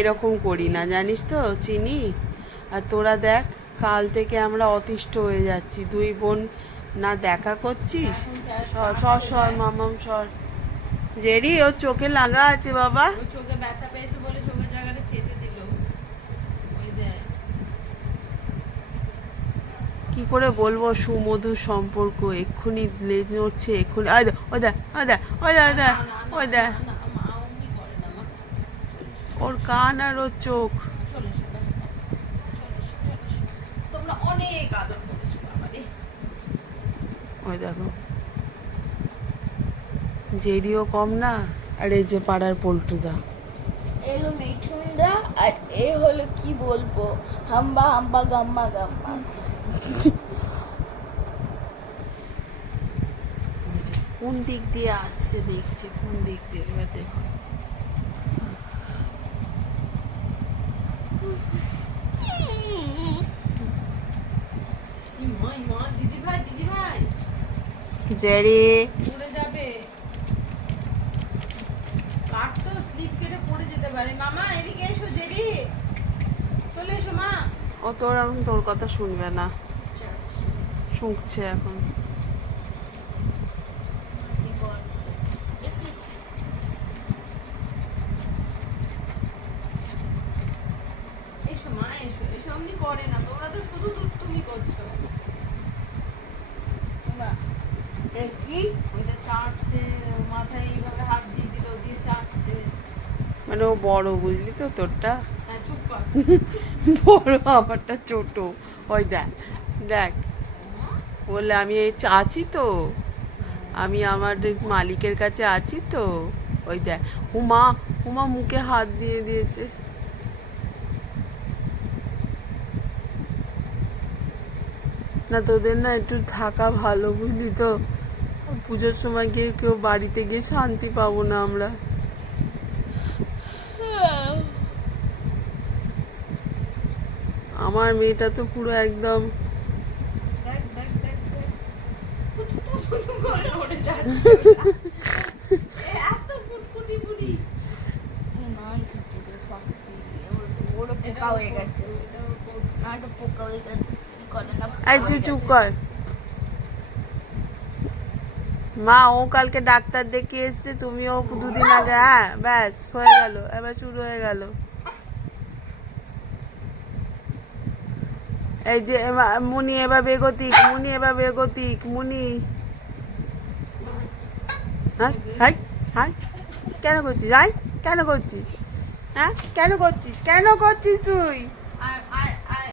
এরকম করি না জানিস তো চিনি। আর তোরা দেখ কাল থেকে আমরা অতিষ্ঠ হয়ে যাচ্ছি। দুই বোন না দেখা করছিস? সর সর মামাম সর। জেরি ওর চোখে লাগা আছে বাবা। ওই চোখে ব্যথা পেয়েছে বলে চোখের জায়গাটা ছেটে দিল। কি করে বলব সুমধুর সম্পর্ক। এক্ষুনি নড়ছে এক্ষুনি ওই দেখ ওই দেখ ওই দেখ ওই দেখ ওই দেখ ওই দেখ না, মা অমনি করে না মা ওর কান আর ওর চোখ। তোমরা অনেক আদর ওই দেখো। জেরিও কম না আর এই যে পাড়ার পল্টুদা। এলো মিঠুনদা আর এ হলো কি বলব হাম্বা হাম্বা গাম্মা গাম্মা। কোন দিক দিয়ে আসছে দেখছে কোন দিক দিয়ে এবার দেখো। জেরি। পড়ে যাবে কাঠ তো স্লিপ কেটে পড়ে যেতে পারে মামা এদিকে এসো জেরি চলে এসো মা ও তোর এখন তোর কথা শুনবে না। শুঁকছে এখন। এসো মা এসো এসো অমনি করে না তোমরা তো শুধু তুমি করছ। কি? ওইটা চাটছে মাথায় এইভাবে হাত দিয়ে দিল দিয়ে চাটছে। মানে ও বড় বুঝলি তো তোরটা? হ্যাঁ বড় আমারটা ছোট। ওই দেখ দেখ। বলে আমি এই আছি তো। আমি আমার মালিকের কাছে আছি তো। ওই দেখ হুমা হুমা মুখে হাত দিয়ে দিয়েছে। না তোদের না একটু থাকা ভালো, বুঝলি তো? পুজোর সময় গিয়ে কেউ বাড়িতে গিয়ে শান্তি পাবো না আমরা। আমার মেয়েটা তো পুরো একদম পোকা হয়ে গেছে পোকা হয়ে গেছে। এই তুই চুপ কর। মা, ও কালকে ডাক্তার দেখিয়ে এসছে, তুমিও দুদিন আগে হ্যাঁ ব্যাস, হয়ে গেল, এবার শুরু হয়ে গেল। এই যে মুনি এবার বেগতিক, মুনি এবার বেগতিক, মুনি। হ্যাঁ হাই, কেন করছিস, হাই, কেন করছিস? হ্যাঁ কেন করছিস কেন করছিস তুই?